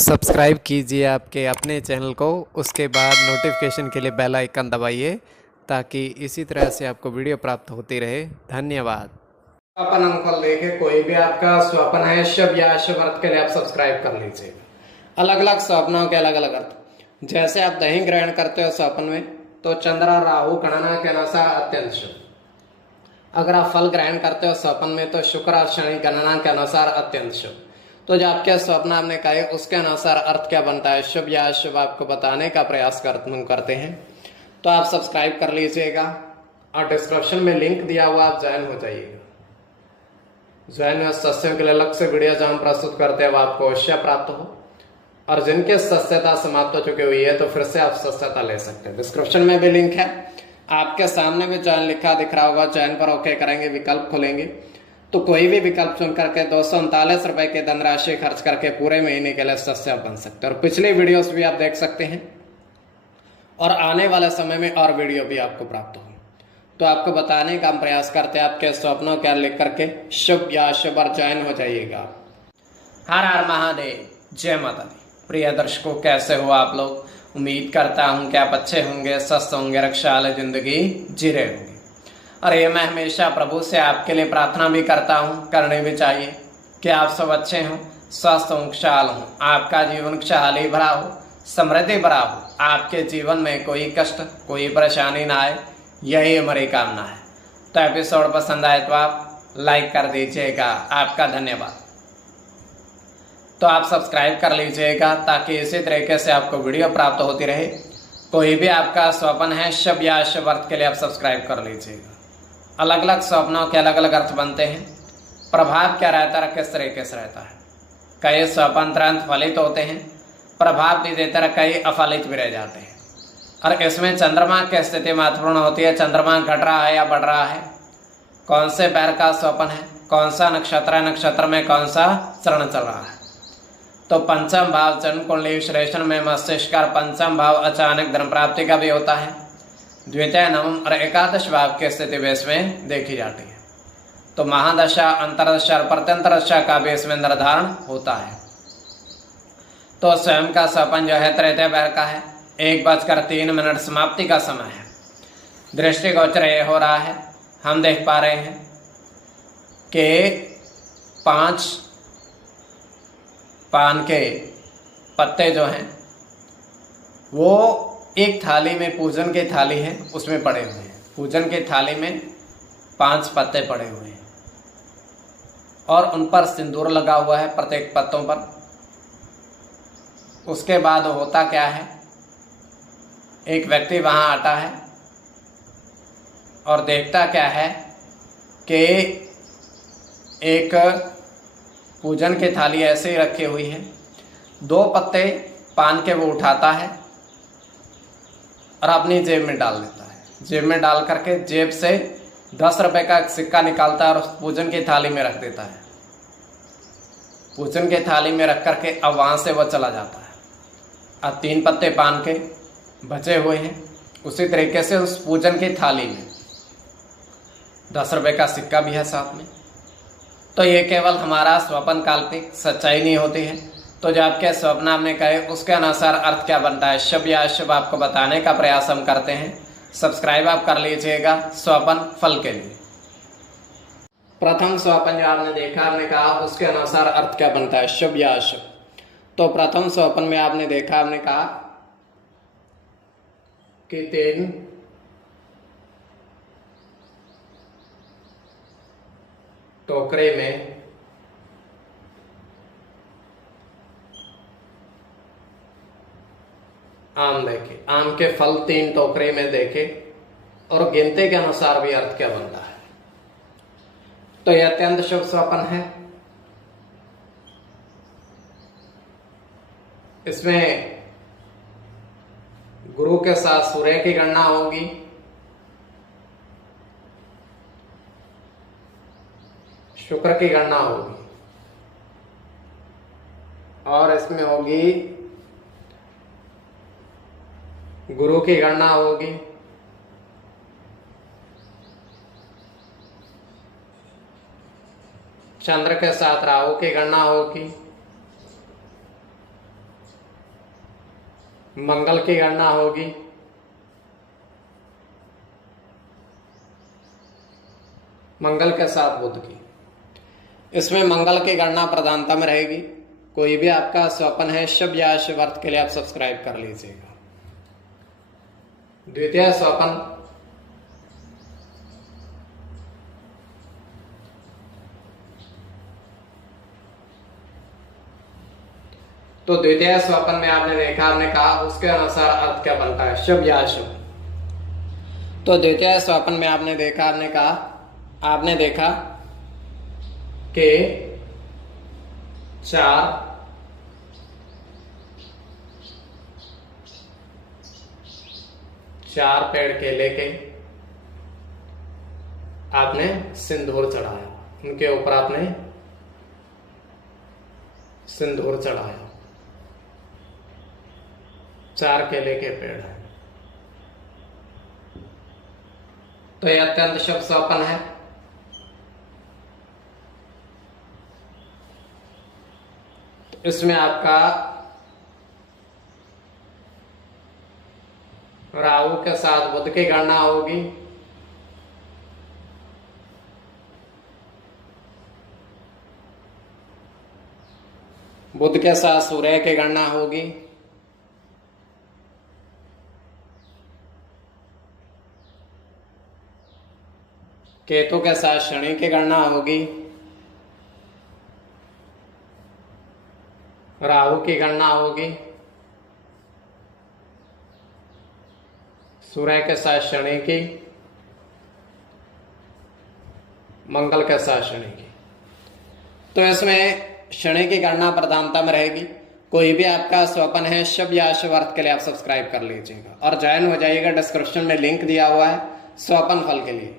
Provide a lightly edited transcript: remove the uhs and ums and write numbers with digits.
Subscribe कीजिए आपके अपने चैनल को, उसके बाद नोटिफिकेशन के लिए बेल आइकन दबाइए ताकि इसी तरह से आपको वीडियो प्राप्त होती रहे। धन्यवाद। स्वपन अंकल देखे कोई भी आपका स्वप्न है शुभ या अशुभ अर्थ के लिए आप सब्सक्राइब कर लीजिए। अलग अलग स्वप्नों के अलग अलग अर्थ, जैसे आप दही ग्रहण करते हो स्वप्न में तो चंद्र राहु गणना के अनुसार अत्यंत शुभ। अगर आप फल ग्रहण करते हो स्वप्न में तो शुक्र और शनि गणना के अनुसार अत्यंत शुभ। तो जो आपके स्वप्न आपने कहे उसके अनुसार अर्थ क्या बनता है शुभ या अशुभ आपको बताने का प्रयास करते हैं। तो आप सब्सक्राइब कर लीजिएगा और डिस्क्रिप्शन में लिंक दिया हुआ आप ज्वाइन हो जाइएगा। ज्वाइन में सस्यों के लिए अलग से वीडियो जो हम प्रस्तुत करते हैं वो आपको अवश्य प्राप्त हो, और जिनके सस्यता समाप्त हो चुकी हुई है तो फिर से आप सस्यता ले सकते हैं। डिस्क्रिप्शन में भी लिंक है, आपके सामने भी ज्वाइन लिखा दिख रहा होगा। ज्वाइन पर ओके करेंगे, विकल्प खोलेंगे तो कोई भी विकल्प चुन करके 239 रुपए की धनराशि खर्च करके पूरे महीने के लिए सदस्य बन सकते हैं। और पिछले वीडियोस भी आप देख सकते हैं और आने वाले समय में और वीडियो भी आपको प्राप्त हो। तो आपको बताने का हम प्रयास करते हैं, आपके स्वप्नों क्या लिख करके शुभ या अशुभ और ज्वाइन हो जाइएगा। हर हर महादेव, जय माता दी। प्रिय दर्शकों, कैसे हो आप लोग? उम्मीद करता हूं कि आप अच्छे होंगे, स्वस्थ होंगे, रक्षाल जिंदगी जी रहे होंगे। और ये मैं हमेशा प्रभु से आपके लिए प्रार्थना भी करता हूँ, करनी भी चाहिए कि आप सब अच्छे हों, स्वस्थ हों, खुशहाल हों, आपका जीवन खुशहाली भरा हो, समृद्धि भरा हो, आपके जीवन में कोई कष्ट कोई परेशानी ना आए, यही हमारी कामना है। तो एपिसोड पसंद आए तो आप लाइक कर दीजिएगा, आपका धन्यवाद। तो आप सब्सक्राइब कर लीजिएगा ताकि इसी तरीके से आपको वीडियो प्राप्त होती रहे। कोई भी आपका स्वप्न है शुभ या अशुभ अर्थ के लिए आप सब्सक्राइब कर लीजिएगा। अलग अलग स्वप्नों के अलग अलग अर्थ बनते हैं। प्रभाव क्या रहता है, किस तरीके से रहता है? कई स्वप्न तुरंत फलित होते हैं, प्रभाव भी देते हैं, कई अफलित भी रह जाते हैं। और इसमें चंद्रमा की स्थिति महत्वपूर्ण होती है। चंद्रमा घट रहा है या बढ़ रहा है, कौन से पैर का स्वप्न है, कौन सा नक्षत्र है, नक्षत्र में कौन सा चरण चल रहा है। तो पंचम भाव जन्म कुंडली विश्लेषण में मस्तिष्क का पंचम भाव अचानक धन प्राप्ति का भी होता है। द्वितीय, नवम और एकादश भाव की स्थिति भी इसमें देखी जाती है। तो महादशा, अंतरदशा और प्रत्यंतरदशा का भी इसमें निर्धारण होता है। तो स्वयं का स्वप्न जो है तृतीय पैर का है। 1:03 समाप्ति का समय है। दृष्टिगोचर ये हो रहा है, हम देख पा रहे हैं कि 5 पान के पत्ते जो हैं वो एक थाली में, पूजन की थाली है उसमें पड़े हुए हैं। पूजन की थाली में 5 पत्ते पड़े हुए हैं और उन पर सिंदूर लगा हुआ है प्रत्येक पत्तों पर। उसके बाद होता क्या है, एक व्यक्ति वहां आता है और देखता क्या है कि एक पूजन की थाली ऐसे ही रखी हुई है। 2 पत्ते पान के वो उठाता है और अपनी जेब में डाल देता है। जेब में डाल करके जेब से 10 रुपए का सिक्का निकालता है और उस पूजन की थाली में रख देता है। पूजन की थाली में रख करके अब वहां से वो चला जाता है। अब 3 पत्ते पान के बचे हुए हैं। उसी तरीके से उस पूजन की थाली में 10 रुपए का सिक्का भी है साथ में। तो ये केवल हमारा स्वप्न, काल्पनिक सच्चाई नहीं होती है। तो जो आपके स्वप्न आपने कहे उसके अनुसार अर्थ क्या बनता है शुभ या अशुभ आपको बताने का प्रयास हम करते हैं। सब्सक्राइब आप कर लीजिएगा स्वप्न फल के लिए। प्रथम स्वप्न जो आपने देखा, आपने कहा उसके अनुसार अर्थ क्या बनता है शुभ या अशुभ। तो प्रथम स्वप्न में आपने देखा, आपने कहा कि 3 टोकरे में आम देखे, आम के फल 3 टोकरे में देखे और गिनते के अनुसार भी अर्थ क्या बनता है। तो यह अत्यंत शुभ स्वप्न है। इसमें गुरु के साथ सूर्य की गणना होगी, शुक्र की गणना होगी और इसमें होगी गुरु की गणना होगी, चंद्र के साथ राहु की गणना होगी मंगल की गणना होगी, मंगल के साथ बुध की। इसमें मंगल की गणना प्रधानता में रहेगी। कोई भी आपका स्वपन है शुभ या अशुभ अर्थ के लिए आप सब्सक्राइब कर लीजिएगा। द्वितीय स्वपन, तो द्वितीय स्वपन में आपने देखा, हमने कहा उसके अनुसार अर्थ क्या बनता है, शुभ या अशुभ। तो द्वितीय स्वपन में आपने देखा, हमने कहा, आपने देखा कि 4 पेड़ केले के आपने सिंदूर चढ़ाया, उनके ऊपर आपने सिंदूर चढ़ाया। 4 केले के पेड़ हैं, तो यह अत्यंत शुभ स्वपन है। इसमें आपका राहु के साथ बुध की गणना होगी, बुध के साथ सूर्य की गणना होगी, केतु के साथ शनि की गणना होगी, राहु की गणना होगी, सूर्य के साथ शनि की, मंगल के साथ शनि की। तो इसमें शनि की गणना प्रधानता में रहेगी। कोई भी आपका स्वपन है शुभ या अशुभ अर्थ के लिए आप सब्सक्राइब कर लीजिएगा और ज्वाइन हो जाइएगा। डिस्क्रिप्शन में लिंक दिया हुआ है स्वपन फल के लिए।